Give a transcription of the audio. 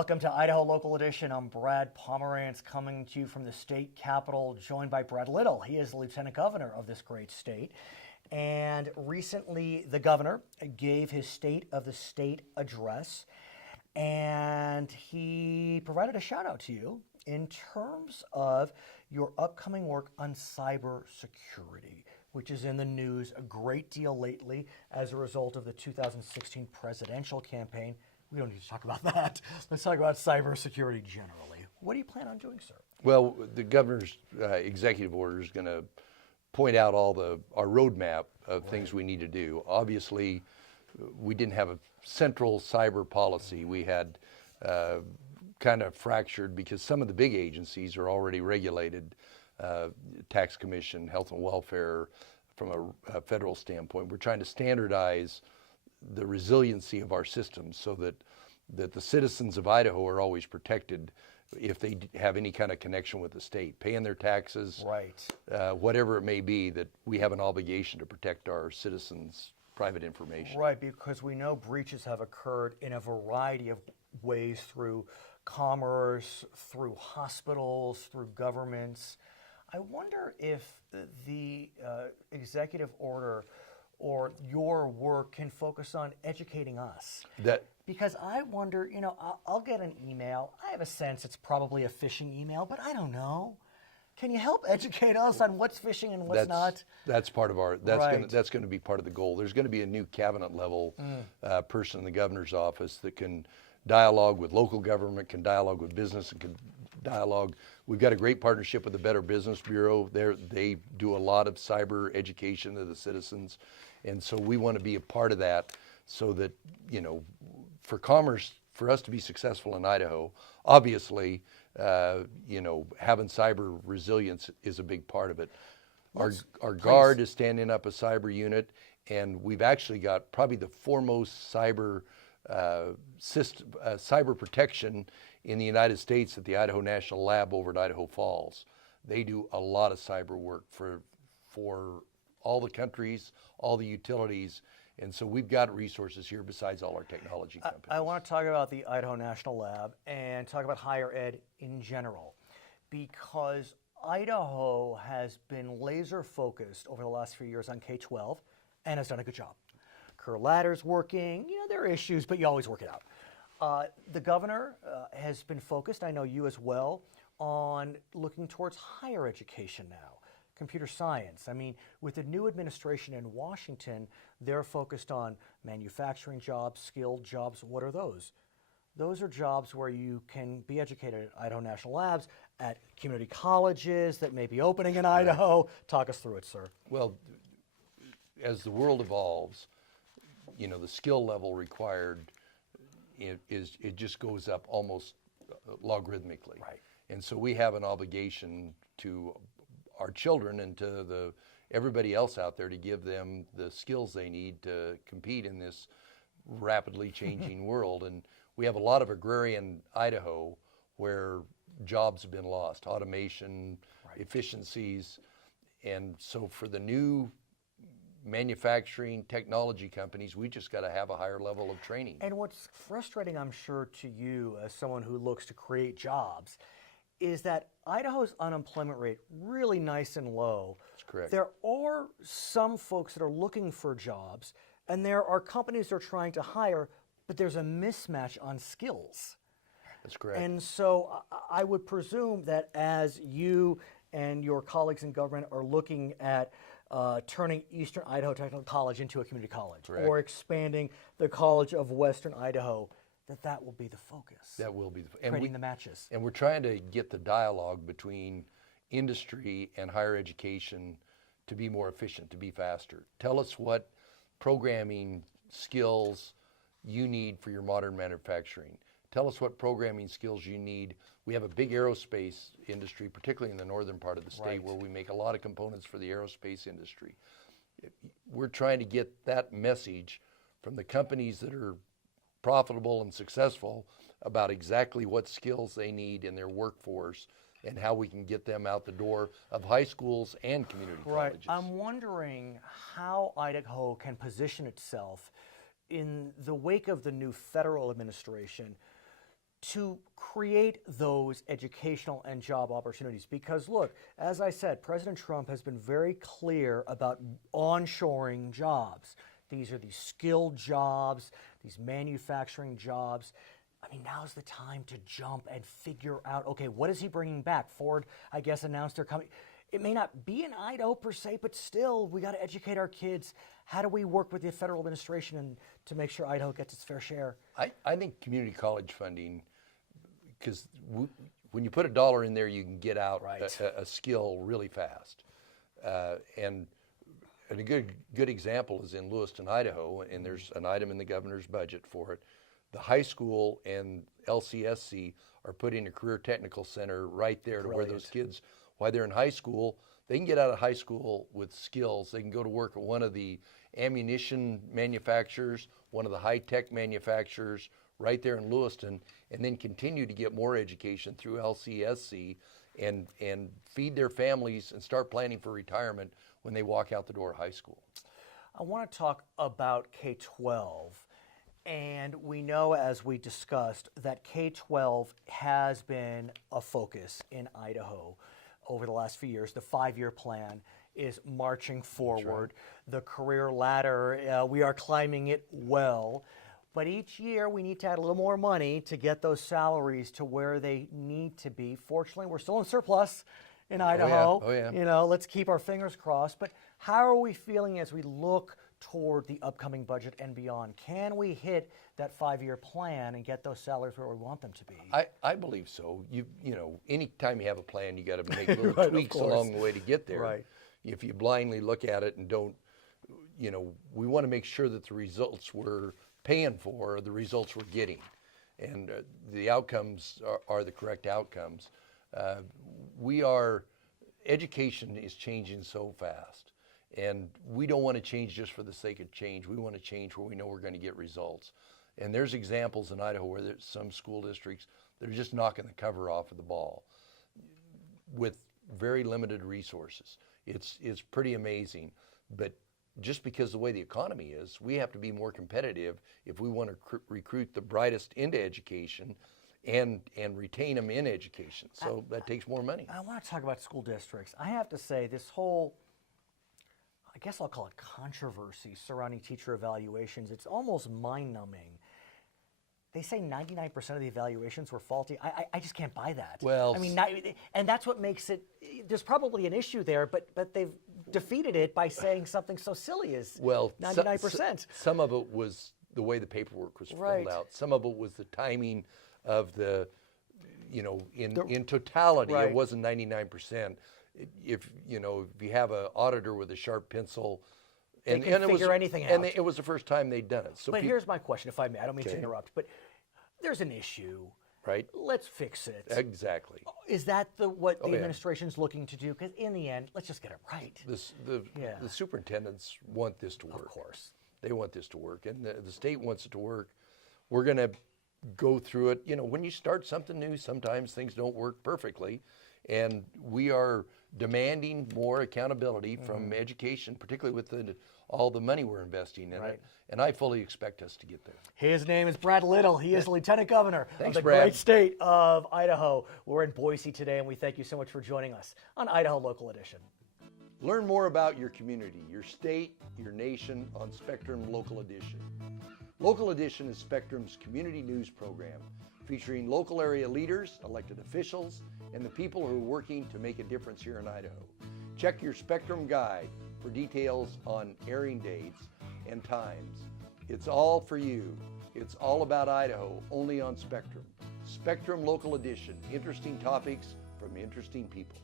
Welcome to Idaho Local Edition. I'm Brad Pomerance coming to you from the state capitol, joined by Brad Little. He is the Lieutenant Governor of this great state. And recently, the governor gave his State of the State address, and he provided a shout out to you in terms of your upcoming work on cybersecurity, which is in the news a great deal lately as a result of the 2016 presidential campaign. We don't need to talk about that. Let's talk about cybersecurity generally. What do you plan on doing, sir? Well, the governor's executive order is going to point out our roadmap of things we need to do. Obviously, we didn't have a central cyber policy. We had kind of fractured because some of the big agencies are already regulated, tax commission, health and welfare, from a federal standpoint. We're trying to standardize the resiliency of our systems so that the citizens of Idaho are always protected if they have any kind of connection with the state, paying their taxes, right? Whatever it may be, that we have an obligation to protect our citizens' private information. Right, because we know breaches have occurred in a variety of ways through commerce, through hospitals, through governments. I wonder if the executive order or your work can focus on educating us. Because I wonder, I'll get an email. I have a sense it's probably a phishing email, but I don't know. Can you help educate us on what's phishing and what's not? That's part of that's going to be part of the goal. There's going to be a new cabinet level person in the governor's office that can dialogue with local government, can dialogue with business, and can dialogue. We've got a great partnership with the Better Business Bureau. They do a lot of cyber education of the citizens. And so we want to be a part of that so that, for commerce, for us to be successful in Idaho, obviously, having cyber resilience is a big part of it. Our guard is standing up a cyber unit, and we've actually got probably the foremost cyber protection in the United States at the Idaho National Lab over at Idaho Falls. They do a lot of cyber work for all the countries, all the utilities, and so we've got resources here besides all our technology companies. I want to talk about the Idaho National Lab and talk about higher ed in general, because Idaho has been laser focused over the last few years on K-12 and has done a good job. Career ladder's working, there are issues, but you always work it out. The governor has been focused, I know you as well, on looking towards higher education now. Computer science. I mean, with the new administration in Washington, they're focused on manufacturing jobs, skilled jobs. What are those? Those are jobs where you can be educated at Idaho National Labs, at community colleges that may be opening in Idaho. Talk us through it, sir. Well, as the world evolves, the skill level required it just goes up almost logarithmically. Right. And so we have an obligation to our children and to everybody else out there to give them the skills they need to compete in this rapidly changing world. And we have a lot of agrarian Idaho where jobs have been lost, automation, efficiencies. And so for the new manufacturing technology companies, we just got to have a higher level of training. And what's frustrating, I'm sure, to you as someone who looks to create jobs is that Idaho's unemployment rate really nice and low. That's correct. There are some folks that are looking for jobs, and there are companies that are trying to hire, but there's a mismatch on skills. That's correct. And so I would presume that as you and your colleagues in government are looking at turning Eastern Idaho Technical College into a community college, correct, or expanding the College of Western Idaho, that will be the focus. That will be creating the matches. And we're trying to get the dialogue between industry and higher education to be more efficient, to be faster. Tell us what programming skills you need for your modern manufacturing. Tell us what programming skills you need. We have a big aerospace industry, particularly in the northern part of the state, where we make a lot of components for the aerospace industry. We're trying to get that message from the companies that are profitable and successful about exactly what skills they need in their workforce and how we can get them out the door of high schools and community colleges. I'm wondering how Idaho can position itself in the wake of the new federal administration to create those educational and job opportunities. Because look, as I said, President Trump has been very clear about onshoring jobs. These are these skilled jobs, these manufacturing jobs. I mean, now's the time to jump and figure out, okay, what is he bringing back? Ford, I guess, announced they're coming. It may not be in Idaho per se, but still, we got to educate our kids. How do we work with the federal administration and to make sure Idaho gets its fair share? I think community college funding, because when you put $1 in there, you can get out a skill really fast. And a good example is in Lewiston, Idaho, and there's an item in the governor's budget for it. The high school and LCSC are putting a career technical center right there to where those kids, while they're in high school, they can get out of high school with skills. They can go to work at one of the ammunition manufacturers, one of the high-tech manufacturers right there in Lewiston, and then continue to get more education through LCSC and feed their families and start planning for retirement when they walk out the door of high school. I want to talk about K-12. And we know, as we discussed, that K-12 has been a focus in Idaho over the last few years. The 5-year plan is marching forward. The career ladder, we are climbing it well. But each year we need to add a little more money to get those salaries to where they need to be. Fortunately, we're still in surplus in Idaho. Oh, yeah. You know, let's keep our fingers crossed. But how are we feeling as we look toward the upcoming budget and beyond? Can we hit that 5-year plan and get those salaries where we want them to be? I believe so. You know, anytime you have a plan, you got to make little tweaks along the way to get there. Right. If you blindly look at it and don't, you know, we want to make sure that the results we're paying for are the results we're getting, and the outcomes are the correct outcomes. Education is changing so fast. And we don't want to change just for the sake of change. We want to change where we know we're going to get results. And there's examples in Idaho where there's some school districts that are just knocking the cover off of the ball with very limited resources. It's pretty amazing. But just because the way the economy is, we have to be more competitive if we want to recruit the brightest into education and retain them in education. So that takes more money. I want to talk about school districts. I have to say, this whole, I guess I'll call it controversy surrounding teacher evaluations, it's almost mind-numbing. They say 99% of the evaluations were faulty. I just can't buy that. Well, I mean, and that's what makes it, there's probably an issue there, but they've defeated it by saying something so silly as 99%. Some of it was the way the paperwork was filled out. Some of it was the timing of the, you know, in totality, it wasn't 99%. If you have an auditor with a sharp pencil, and it was anything out. And it was the first time they'd done it. So but here's my question, if I may. I don't mean to interrupt, but there's an issue. Right. Let's fix it. Exactly. Is that what the administration's looking to do? Because in the end, let's just get it right. The superintendents want this to work. Of course. They want this to work, and the state wants it to work. We're going to go through it. You know, when you start something new, sometimes things don't work perfectly, and we are demanding more accountability from education, particularly with all the money we're investing in it. And I fully expect us to get there. His name is Brad Little. He is the Lieutenant Governor of the Brad. great state of Idaho. We're in Boise today, and we thank you so much for joining us on Idaho Local Edition. Learn more about your community, your state, your nation on Spectrum Local Edition. Local Edition is Spectrum's community news program featuring local area leaders, elected officials, and the people who are working to make a difference here in Idaho. Check your Spectrum guide for details on airing dates and times. It's all for you. It's all about Idaho, only on Spectrum. Spectrum Local Edition, interesting topics from interesting people.